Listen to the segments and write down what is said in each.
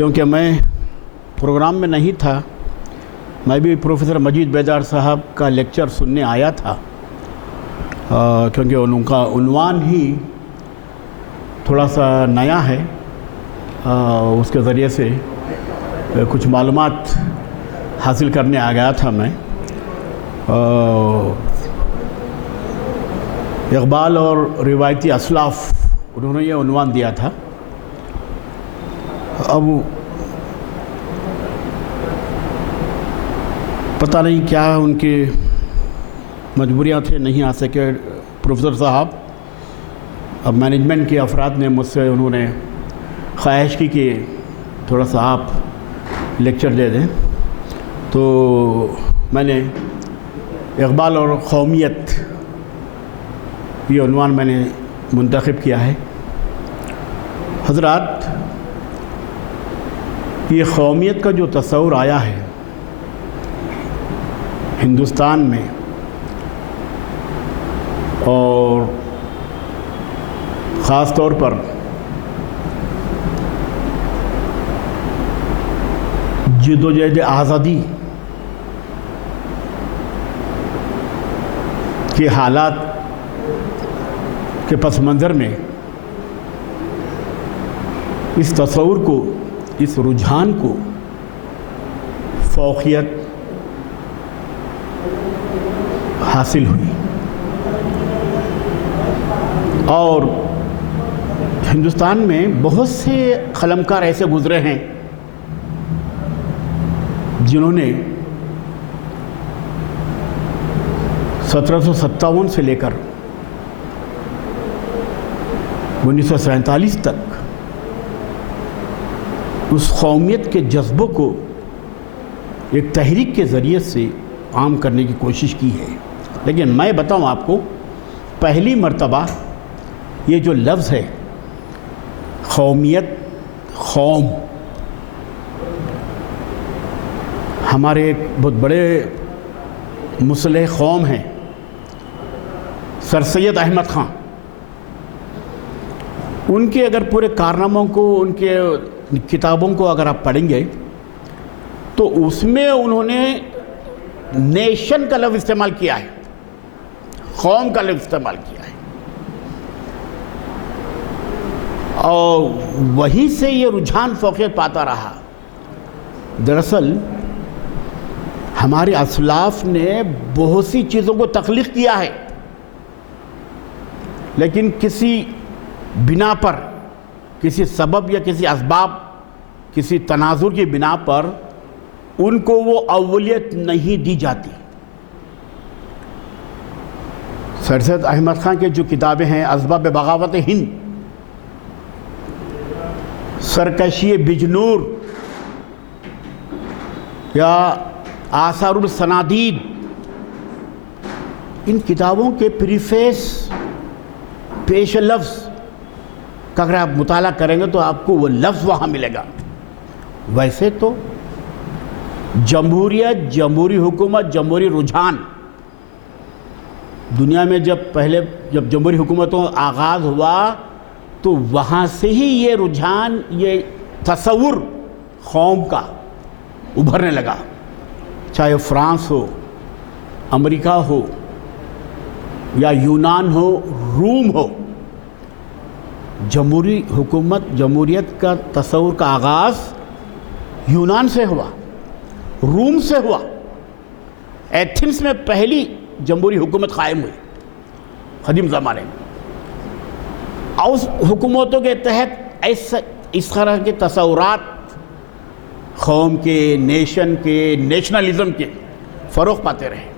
کیونکہ میں پروگرام میں نہیں تھا، میں بھی پروفیسر مجید بیدار صاحب کا لیکچر سننے آیا تھا، کیونکہ ان کا عنوان ہی تھوڑا سا نیا ہے، اس کے ذریعے سے کچھ معلومات حاصل کرنے آ گیا تھا میں۔ اقبال اور روایتی اسلاف، انہوں نے یہ عنوان دیا تھا۔ اب پتہ نہیں کیا ان کی مجبوریاں تھے، نہیں آ سکے پروفیسر صاحب۔ اب مینجمنٹ کے افراد نے مجھ سے انہوں نے خواہش کی کہ تھوڑا سا آپ لیکچر دے دیں، تو میں نے اقبال اور قومیت یہ عنوان میں نے منتخب کیا ہے۔ حضرات، یہ قومیت کا جو تصور آیا ہے ہندوستان میں، اور خاص طور پر جدوجہد آزادی کے حالات کے پس منظر میں، اس تصور کو، اس رجحان کو فوقیت حاصل ہوئی، اور ہندوستان میں بہت سے قلمکار ایسے گزرے ہیں جنہوں نے 1757 سے لے کر 1947 تک اس قومیت کے جذبوں کو ایک تحریک کے ذریعے سے عام کرنے کی کوشش کی ہے۔ لیکن میں بتاؤں آپ کو، پہلی مرتبہ یہ جو لفظ ہے قومیت، قوم، ہمارے ایک بہت بڑے مصلح قوم ہیں سر سید احمد خان، ان کے اگر پورے کارناموں کو، ان کے کتابوں کو اگر آپ پڑھیں گے تو اس میں انہوں نے نیشن کا لفظ استعمال کیا ہے، قوم کا لفظ استعمال کیا ہے، اور وہیں سے یہ رجحان فوقیت پاتا رہا۔ دراصل ہمارے اسلاف نے بہت سی چیزوں کو تخلیق کیا ہے، لیکن کسی بنا پر، کسی سبب یا کسی اسباب، کسی تناظر کی بنا پر ان کو وہ اولیت نہیں دی جاتی۔ سر سید احمد خان کے جو کتابیں ہیں، اسباب بغاوت ہند، سرکشی بجنور، یا آثار الصنادید، ان کتابوں کے پریفیس، پیش لفظ کا اگر آپ مطالعہ کریں گے تو آپ کو وہ لفظ وہاں ملے گا۔ ویسے تو جمہوریت، جمہوری حکومت، جمہوری رجحان، دنیا میں جب جمہوری حکومتوں آغاز ہوا تو وہاں سے ہی یہ رجحان، یہ تصور قوم کا ابھرنے لگا، چاہے فرانس ہو، امریکہ ہو، یا یونان ہو، روم ہو۔ جمہوری حکومت، جمہوریت کا تصور کا آغاز یونان سے ہوا، روم سے ہوا۔ ایتھنس میں پہلی جمہوری حکومت قائم ہوئی قدیم زمانے میں، اور اس حکومتوں کے تحت اس طرح کے تصورات قوم کے، نیشن کے، نیشنلزم کے فروغ پاتے رہے۔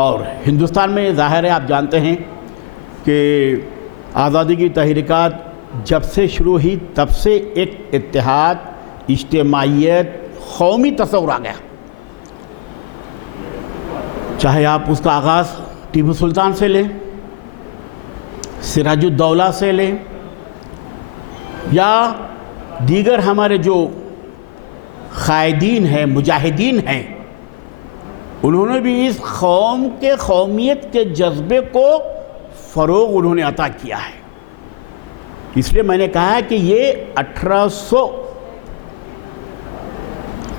اور ہندوستان میں ظاہر ہے، آپ جانتے ہیں کہ آزادی کی تحریکات جب سے شروع ہوئی تب سے ایک اتحاد، اجتماعیت، قومی تصور آ گیا۔ چاہے آپ اس کا آغاز ٹیپو سلطان سے لیں، سراج الدولہ سے لیں، یا دیگر ہمارے جو قائدین ہیں، مجاہدین ہیں، انہوں نے بھی اس قوم کے، قومیت کے جذبے کو فروغ انہوں نے عطا کیا ہے۔ اس لیے میں نے کہا کہ یہ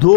2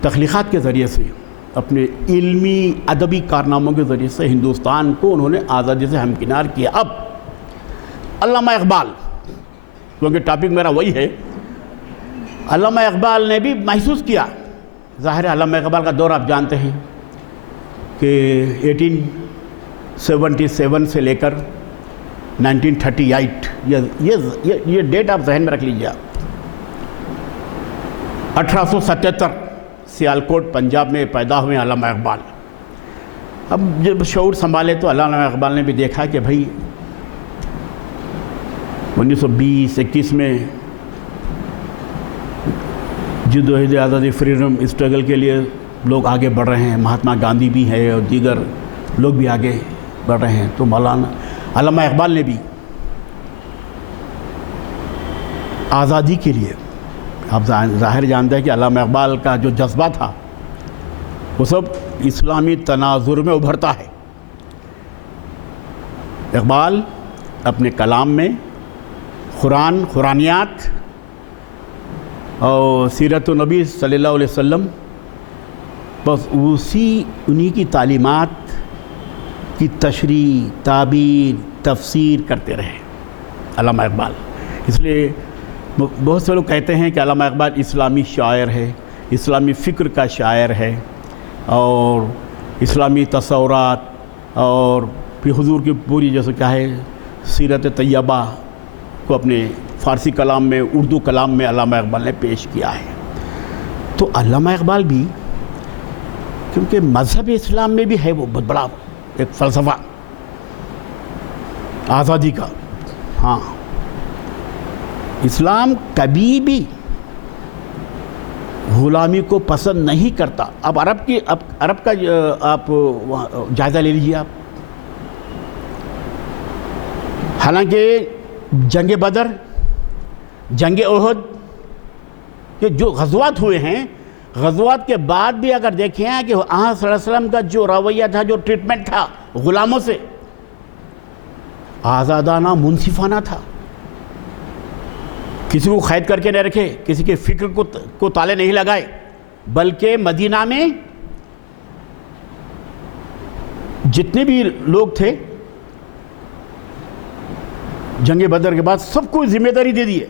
تخلیقات کے ذریعے سے، اپنے علمی ادبی کارناموں کے ذریعے سے ہندوستان کو انہوں نے آزادی سے ہمکنار کیا۔ اب علامہ اقبال، کیونکہ ٹاپک میرا وہی ہے، علامہ اقبال نے بھی محسوس کیا۔ ظاہر ہے علامہ اقبال کا دور آپ جانتے ہیں کہ 1877 سے لے کر 1938، یہ ڈیٹ آپ ذہن میں رکھ لیجیے۔ 1877 سیالکوٹ پنجاب میں پیدا ہوئے علامہ اقبال۔ اب جب شعور سنبھالے تو علامہ اقبال نے بھی دیکھا کہ بھائی 1920-21 میں جدوجہد آزادی فریڈم اسٹرگل کے لیے لوگ آگے بڑھ رہے ہیں، مہاتما گاندھی بھی ہے اور دیگر لوگ بھی آگے بڑھ رہے ہیں، تو مولانا علامہ اقبال نے بھی آزادی کے لیے، آپ ظاہر جانتے ہیں کہ علامہ اقبال کا جو جذبہ تھا وہ سب اسلامی تناظر میں ابھرتا ہے۔ اقبال اپنے کلام میں قرآن، قرآنیات اور سیرت النبی صلی اللہ علیہ وسلم، بس انہی کی تعلیمات کی تشریح، تعبیر، تفسیر کرتے رہے علامہ اقبال۔ اس لیے بہت سے لوگ کہتے ہیں کہ علامہ اقبال اسلامی شاعر ہے، اسلامی فکر کا شاعر ہے، اور اسلامی تصورات اور پھر حضور کی پوری جیسے کیا ہے سیرت طیبہ کو اپنے فارسی کلام میں، اردو کلام میں علامہ اقبال نے پیش کیا ہے۔ تو علامہ اقبال بھی، کیونکہ مذہب اسلام میں بھی ہے وہ بہت بڑا ایک فلسفہ آزادی کا۔ ہاں، اسلام کبھی بھی غلامی کو پسند نہیں کرتا۔ اب عرب کا آپ جائزہ لے لیجیے آپ، حالانکہ جنگ بدر، جنگ احد، یہ جو غزوات ہوئے ہیں، غزوات کے بعد بھی اگر دیکھیں کہ آقا صلی اللہ علیہ وسلم کا جو رویہ تھا، جو ٹریٹمنٹ تھا غلاموں سے، آزادانہ، منصفانہ تھا۔ کسی کو قید کر کے نہیں رکھے، کسی کے فکر کو تالے نہیں لگائے، بلکہ مدینہ میں جتنے بھی لوگ تھے جنگ بدر کے بعد سب کو ذمہ داری دے دی ہے،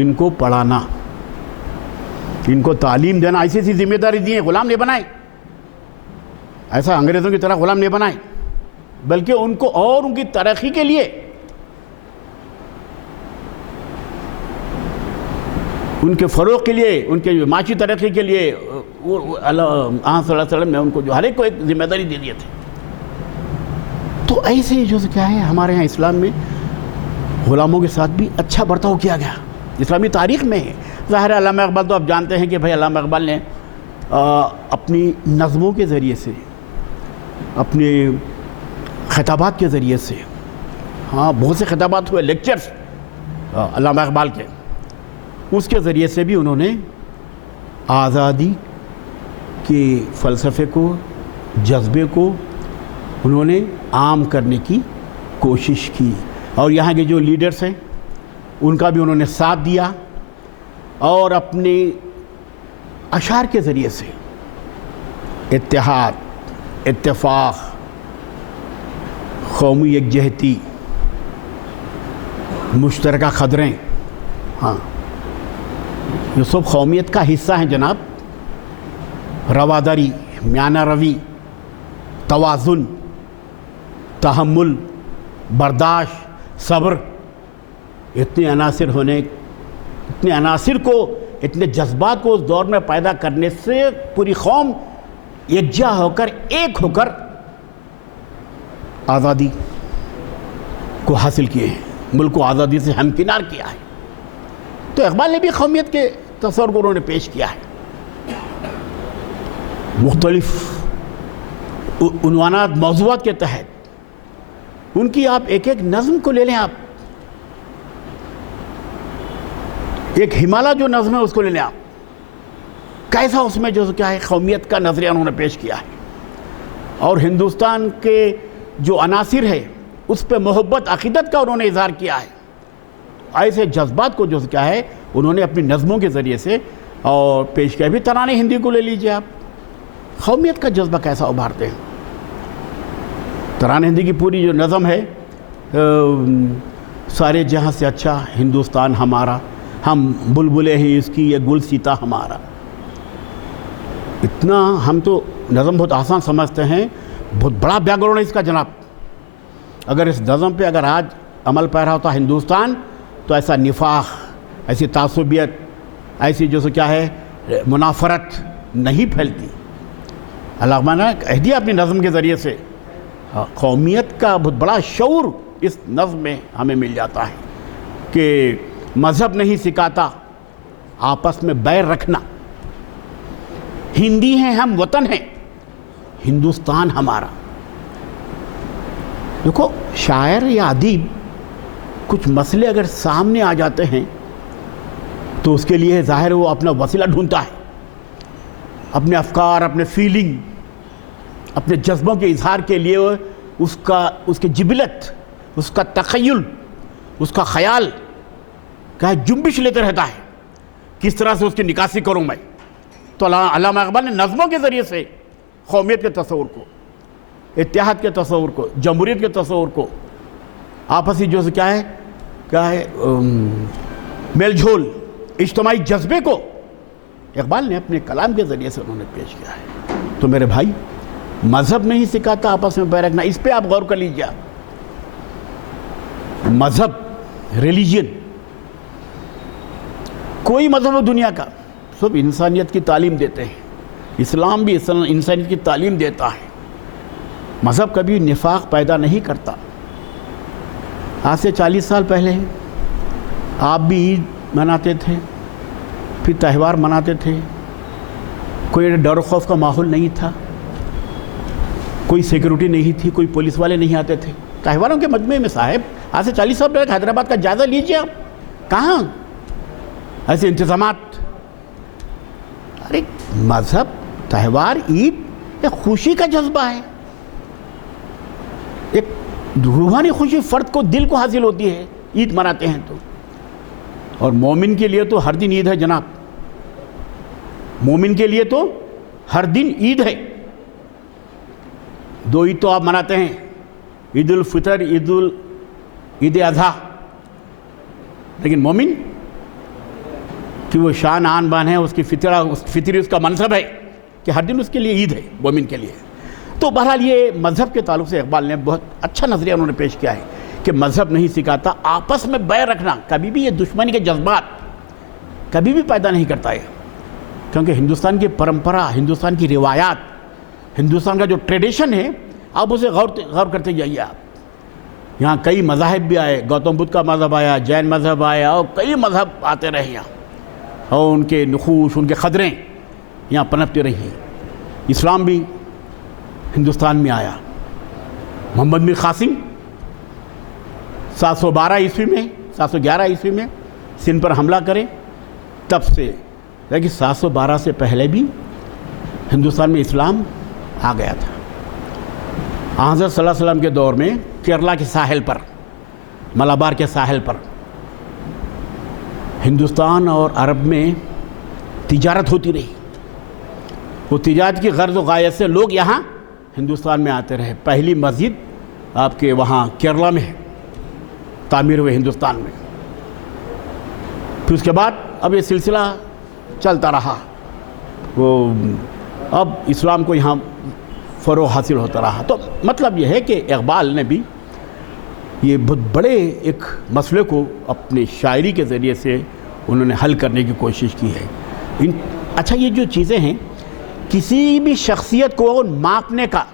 ان کو پڑھانا، ان کو تعلیم دینا، ایسی ایسی ذمہ داری دی ہے، غلام نہیں بنائے، ایسا انگریزوں کی طرح غلام نہیں بنائے، بلکہ ان کو اور ان کی ترقی کے لیے، ان کے فروغ کے لیے، ان کے معاشی ترقی کے لیے آقا صلی اللہ علیہ وسلم نے ان کو جو ہر ایک کو ایک ذمہ داری دے دیے تھے۔ تو ایسے جو کیا ہے ہمارے ہاں اسلام میں غلاموں کے ساتھ بھی اچھا برتاؤ کیا گیا، اسلامی تاریخ میں ہے۔ ظاہر ہے علامہ اقبال تو آپ جانتے ہیں کہ بھائی علامہ اقبال نے اپنی نظموں کے ذریعے سے، اپنے خطابات کے ذریعے سے، ہاں بہت سے خطابات ہوئے، لیکچرز علامہ اقبال کے، اس کے ذریعے سے بھی انہوں نے آزادی کے فلسفے کو، جذبے کو انہوں نے عام کرنے کی کوشش کی، اور یہاں کے جو لیڈرز ہیں ان کا بھی انہوں نے ساتھ دیا، اور اپنے اشعار کے ذریعے سے اتحاد، اتفاق، قومی یکجہتی، مشترکہ قدریں، ہاں یہ سب قومیت کا حصہ ہیں جناب۔ رواداری، میانہ روی، توازن، تحمل، برداشت، صبر، اتنے عناصر کو، اتنے جذبات کو اس دور میں پیدا کرنے سے پوری قوم یکجا ہو کر، ایک ہو کر آزادی کو حاصل کیے ہیں، ملک کو آزادی سے ہمکنار کیا ہے۔ تو اقبال نے بھی قومیت کے تصور کو انہوں نے پیش کیا ہے، مختلف عنوانات، موضوعات کے تحت ان کی آپ ایک ایک نظم کو لے لیں، آپ ایک ہمالیہ جو نظم ہے اس کو لے لیں، آپ کیسا اس میں جو کیا ہے قومیت کا نظریہ انہوں نے پیش کیا ہے، اور ہندوستان کے جو عناصر ہے اس پہ محبت، عقیدت کا انہوں نے اظہار کیا ہے۔ ایسے جذبات کو جو کیا ہے انہوں نے اپنی نظموں کے ذریعے سے اور پیش کیا بھی ترانے ہندی کو لے لیجئے آپ، قومیت کا جذبہ کیسا ابھارتے ہیں۔ ترانے ہندی کی پوری جو نظم ہے، سارے جہاں سے اچھا ہندوستان ہمارا، ہم بلبلے ہیں اس کی، یہ گل سیتا ہمارا۔ اتنا ہم تو نظم بہت آسان سمجھتے ہیں، بہت بڑا بیک گراؤنڈ ہے اس کا جناب۔ اگر اس نظم پہ اگر آج عمل پیرا ہوتا ہندوستان تو ایسا نفاق، ایسی تعصبیت، ایسی جو کیا ہے منافرت نہیں پھیلتی۔ علامہ نے کہہ دیا اپنی نظم کے ذریعے سے، قومیت کا بہت بڑا شعور اس نظم میں ہمیں مل جاتا ہے کہ مذہب نہیں سکھاتا آپس میں بیر رکھنا، ہندی ہیں ہم، وطن ہیں، ہندوستان ہمارا۔ دیکھو شاعر یا ادیب کچھ مسئلے اگر سامنے آ جاتے ہیں تو اس کے لیے ظاہر وہ اپنا وسیلہ ڈھونڈتا ہے، اپنے افکار، اپنے فیلنگ، اپنے جذبوں کے اظہار کے لیے اس کے جبلت، اس کا تخیل، اس کا خیال کا جنبش لیتے رہتا ہے، کس طرح سے اس کی نکاسی کروں میں۔ تو علامہ اقبال نے نظموں کے ذریعے سے قومیت کے تصور کو، اتحاد کے تصور کو، جمہوریت کے تصور کو، آپسی جو کیا ہے میل جھول، اجتماعی جذبے کو اقبال نے اپنے کلام کے ذریعے سے انہوں نے پیش کیا ہے۔ تو میرے بھائی، مذہب نہیں سکھاتا آپس میں بیر رکھنا، اس پہ آپ غور کر لیجیے۔ مذہب، ریلیجن، کوئی مذہب ہو دنیا کا، سب انسانیت کی تعلیم دیتے ہیں۔ اسلام بھی انسانیت کی تعلیم دیتا ہے۔ مذہب کبھی نفاق پیدا نہیں کرتا۔ آج سے 40 سال پہلے آپ بھی عید مناتے تھے، پھر تہوار مناتے تھے، کوئی ڈر و خوف کا ماحول نہیں تھا، کوئی سیکیورٹی نہیں تھی، کوئی پولیس والے نہیں آتے تھے تہواروں کے مجمع میں۔ صاحب آج سے 40 سال پہلے حیدرآباد کا جائزہ لیجیے آپ، کہاں ایسے انتظامات؟ ارے مذہب، تہوار، عید ایک خوشی کا جذبہ ہے، ایک روحانی خوشی فرد کو، دل کو حاصل ہوتی ہے عید مناتے ہیں تو۔ اور مومن کے لیے تو ہر دن عید ہے جناب، مومن کے لیے تو ہر دن عید ہے۔ 2 عید تو آپ مناتے ہیں، عید الفطر، عید اضحیٰ، لیکن مومن کہ وہ شان آن بان ہے، اس کی فطری اس کا منصب ہے کہ ہر دن اس کے لیے عید ہے مومن کے لیے۔ تو بہرحال یہ مذہب کے تعلق سے اقبال نے بہت اچھا نظریہ انہوں نے پیش کیا ہے کہ مذہب نہیں سکھاتا آپس میں بیر رکھنا، کبھی بھی یہ دشمنی کے جذبات کبھی بھی پیدا نہیں کرتا ہے، کیونکہ ہندوستان کی پرمپرا، ہندوستان کی روایات، ہندوستان کا جو ٹریڈیشن ہے، آپ اسے غور کرتے جائیے۔ آپ یہاں کئی مذاہب بھی آئے، گوتم بدھ کا مذہب آیا، جین مذہب آیا، اور کئی مذہب آتے رہے یہاں، اور ان کے نقوش، ان کے خدریں یہاں پنپتی رہی ہیں۔ اسلام بھی ہندوستان میں آیا۔ محمد بن قاسم 712 عیسوی میں، 711 عیسوی میں سندھ پر حملہ کرے، تب سے، لیکن 712 سے پہلے بھی ہندوستان میں اسلام آ گیا تھا۔ حضرت صلی اللہ علیہ وسلم کے دور میں کیرلا کے ساحل پر، ملابار کے ساحل پر ہندوستان اور عرب میں تجارت ہوتی رہی۔ وہ تجارت کی غرض و غایت سے لوگ یہاں ہندوستان میں آتے رہے۔ پہلی مسجد آپ کے وہاں کیرلا میں ہے، تعمیر ہوئے ہندوستان میں۔ پھر اس کے بعد اب یہ سلسلہ چلتا رہا، وہ اب اسلام کو یہاں فروغ حاصل ہوتا رہا۔ تو مطلب یہ ہے کہ اقبال نے بھی یہ بہت بڑے ایک مسئلے کو اپنے شاعری کے ذریعے سے انہوں نے حل کرنے کی کوشش کی ہے۔ اچھا، یہ جو چیزیں ہیں، کسی بھی شخصیت کو ماپنے کا،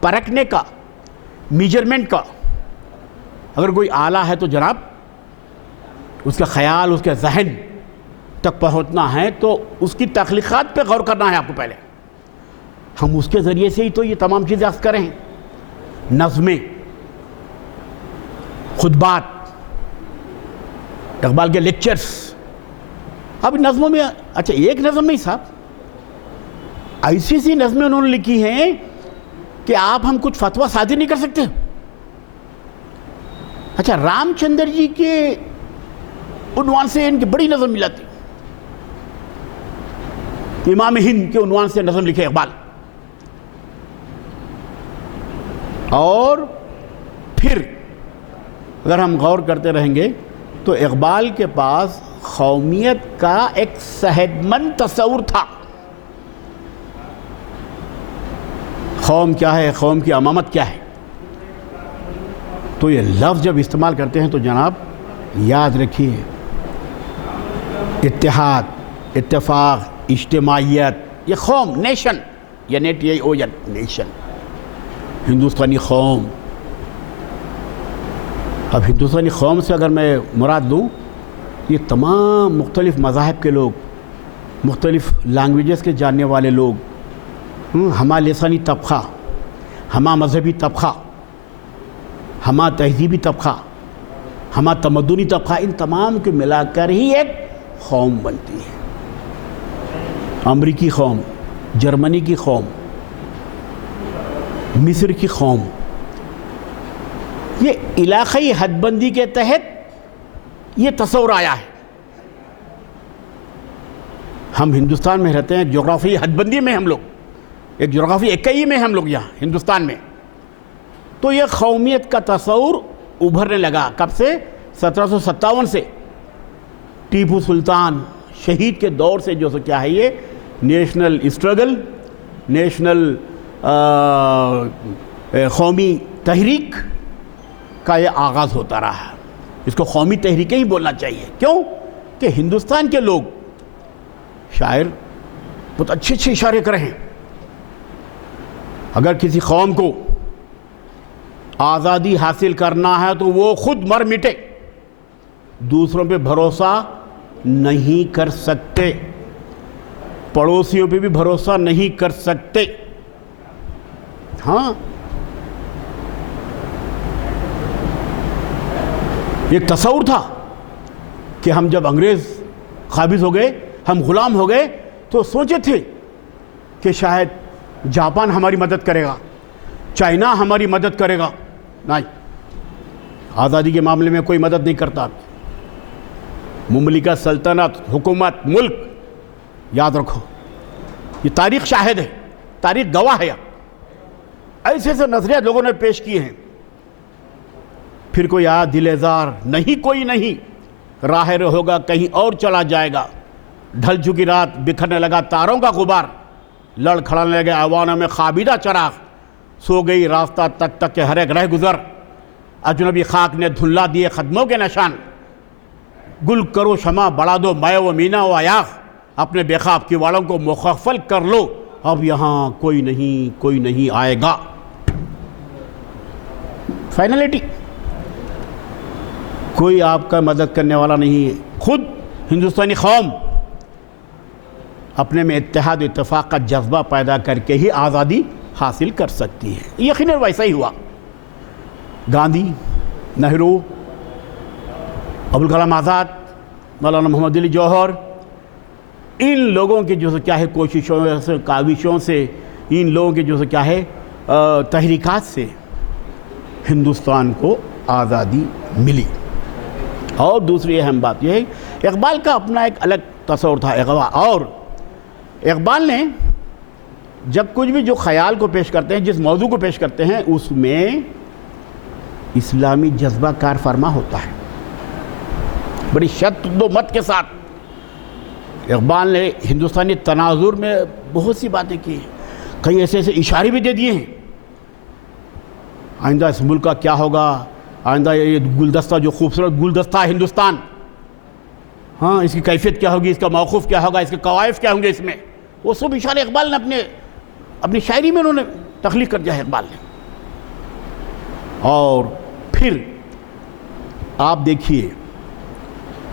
پرکھنے کا، میجرمنٹ کا اگر کوئی آلہ ہے تو جناب اس کا خیال، اس کے ذہن تک پہنچنا ہے تو اس کی تخلیقات پہ غور کرنا ہے آپ کو پہلے۔ ہم اس کے ذریعے سے ہی تو یہ تمام چیزیں اخذ کریں، نظمیں، خطبات، اقبال کے لیکچرز۔ اب نظموں میں، اچھا ایک نظم نہیں صاحب، ایسی سی نظمیں انہوں نے لکھی ہیں کہ آپ ہم کچھ فتویٰ صادر نہیں کر سکتے۔ اچھا، رام چندر جی کے عنوان سے ان کی بڑی نظم ملاتی، امام ہند کے عنوان سے نظم لکھے اقبال. اور پھر اگر ہم غور کرتے رہیں گے تو اقبال کے پاس قومیت کا ایک صحت مند تصور تھا. قوم کیا ہے, قوم کی امامت کیا ہے. تو یہ لفظ جب استعمال کرتے ہیں تو جناب یاد رکھیے, اتحاد, اتفاق, اجتماعیت, یہ قوم, نیشن, نیشن, ہندوستانی قوم. اب ہندوستانی قوم سے اگر میں مراد لوں, یہ تمام مختلف مذاہب کے لوگ, مختلف لینگویجز کے جاننے والے لوگ, ہما لسانی طبقہ, ہما مذہبی طبقہ, ہما تہذیبی طبقہ, ہما تمدنی طبقہ, ان تمام کو ملا کر ہی ایک قوم بنتی ہے. امریکی قوم, جرمنی کی قوم, مصر کی قوم, یہ علاقائی حد بندی کے تحت یہ تصور آیا ہے. ہم ہندوستان میں رہتے ہیں, جغرافی حد بندی میں ہم لوگ, ایک جغرافی اکائی میں ہم لوگ یہاں ہندوستان میں. تو یہ قومیت کا تصور ابھرنے لگا کب سے؟ 1757 سے. ٹیپو سلطان شہید کے دور سے جو کیا ہے, یہ نیشنل اسٹرگل, نیشنل قومی تحریک کا یہ آغاز ہوتا رہا. اس کو قومی تحریکیں ہی بولنا چاہیے. کیوں کہ ہندوستان کے لوگ, شاعر بہت اچھے اچھے اشارے کرے ہیں, اگر کسی قوم کو آزادی حاصل کرنا ہے تو وہ خود مر مٹے, دوسروں پہ بھروسہ نہیں کر سکتے, پڑوسیوں پہ بھی بھروسہ نہیں کر سکتے. ہاں, ایک تصور تھا کہ ہم جب انگریز قابض ہو گئے, ہم غلام ہو گئے, تو سوچے تھے کہ شاید جاپان ہماری مدد کرے گا, چائنا ہماری مدد کرے گا. نہیں, آزادی کے معاملے میں کوئی مدد نہیں کرتا. مملکت, سلطنت, حکومت, ملک, یاد رکھو یہ تاریخ شاہد ہے, تاریخ گواہ ہے. ایسے ایسے نظریات لوگوں نے پیش کیے ہیں. پھر کوئی آیا دل ازار, نہیں کوئی نہیں, راہ ہوگا کہیں اور چلا جائے گا. ڈھل چکی رات, بکھرنے لگا تاروں کا غبار, لڑ کھڑانے لگے ایوانوں میں خابیدہ چراغ, سو گئی راستہ تک تک کے ہر ایک رہ گزر, اجنبی خاک نے دھلا دیے قدموں کے نشان. گل کرو شمع بڑھا دو مے و مینا و عیاق, اپنے بے خواب کی والوں کو مخفل کر لو, اب یہاں کوئی نہیں آئے گا. فائنلٹی, کوئی آپ کا مدد کرنے والا نہیں ہے. خود ہندوستانی قوم اپنے میں اتحاد و اتفاق کا جذبہ پیدا کر کے ہی آزادی حاصل کر سکتی ہے. یقیناً ویسا ہی ہوا. گاندھی, نہرو, ابوالکلام آزاد, مولانا محمد علی جوہر, ان لوگوں کی جو کیا ہے کوششوں سے, کاوشوں سے, ان لوگوں کی جو کیا ہے تحریکات سے ہندوستان کو آزادی ملی. اور دوسری اہم بات یہ ہے, اقبال کا اپنا ایک الگ تصور تھا. اور اقبال نے جب کچھ بھی جو خیال کو پیش کرتے ہیں, جس موضوع کو پیش کرتے ہیں, اس میں اسلامی جذبہ کار فرما ہوتا ہے. بڑی شدت و مت کے ساتھ اقبال نے ہندوستانی تناظر میں بہت سی باتیں کی ہیں. کئی ایسے ایسے اشارے بھی دے دیے ہیں, آئندہ اس ملک کا کیا ہوگا, آئندہ یہ گلدستہ, جو خوبصورت گلدستہ ہے ہندوستان, ہاں اس کی کیفیت کیا ہوگی, اس کا موقف کیا ہوگا, اس کے قوائف کیا ہوں گے, اس میں وہ سب اشارے اقبال نے اپنی شاعری میں انہوں نے تخلیق کر دیا ہے اقبال نے. اور پھر آپ دیکھیے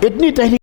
اتنی تحریک